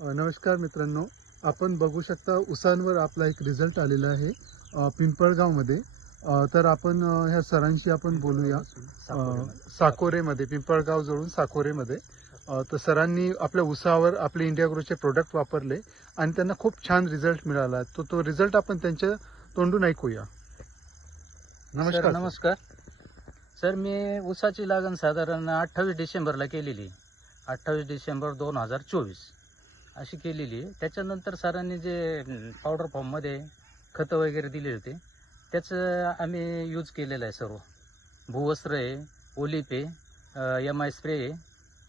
नमस्कार मित्रांनो, आपण बघू शकता ऊसांवर आपला एक रिझल्ट आलेला आहे पिंपळगावमध्ये. तर आपण ह्या सरांशी आपण बोलूया. साकोरेमध्ये, पिंपळगाव जवळून साकोरेमध्ये. तर सरांनी आपल्या ऊसावर आपले इंडियाग्रोचे प्रोडक्ट वापरले आणि त्यांना खूप छान रिझल्ट मिळाला. तो रिझल्ट आपण त्यांच्या तोंडून ऐकूया. नमस्कार. नमस्कार सर, मी ऊसाची लागण साधारण 28 डिसेंबरला केलेली. 28 डिसेंबर 2024 अशी केलेली. त्याच्यानंतर सरांनी जे पावडर फॉर्ममध्ये खतं वगैरे दिले होते त्याचं आम्ही यूज केलेलं आहे. सर्व भूवस्त्र आहे, ओलिप आहे, MI स्प्रे आहे,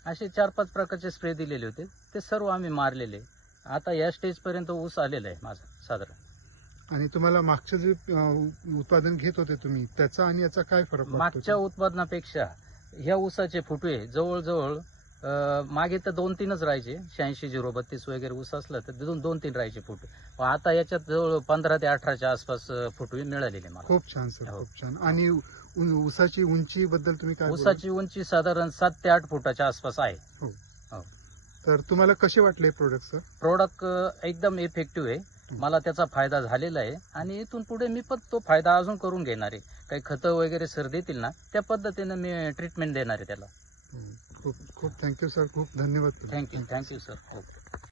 असे 4-5 प्रकारचे स्प्रे दिलेले होते. ते सर्व आम्ही मारलेले. आता या स्टेजपर्यंत ऊस आलेला आहे माझा साधारण. आणि तुम्हाला मागचं जे उत्पादन घेत होते तुम्ही, त्याचा आणि याचा काय फरक वाटतो? मागच्या उत्पादनापेक्षा ह्या ऊसाचे फुटवे जवळजवळ मागे तर 2-3च राहायचे. 86-032 वगैरे ऊस असला तर 2-3 राहायचे फुटवे. आता याच्यात जवळ 15 ते 18च्या आसपास फुटवे मिळालेले मला. खूप छान सर, खूप छान. आणि ऊसाची उंची बद्दल तुम्ही काय बोलाल? ऊसाची उंची साधारण 7 ते 8 फुटाच्या आसपास आहे. हो. तर तुम्हाला कसे वाटले प्रोडक्ट सर? प्रोडक्ट एकदम इफेक्टिव्ह आहे. मला त्याचा फायदा झालेला आहे आणि इथून पुढे मी पण तो फायदा अजून करून घेणार आहे. काही खतं वगैरे सर देतील ना, त्या पद्धतीने मी ट्रीटमेंट देणार आहे त्याला. खूप खूप थँक्यू सर, खूप धन्यवाद. Thank you sir.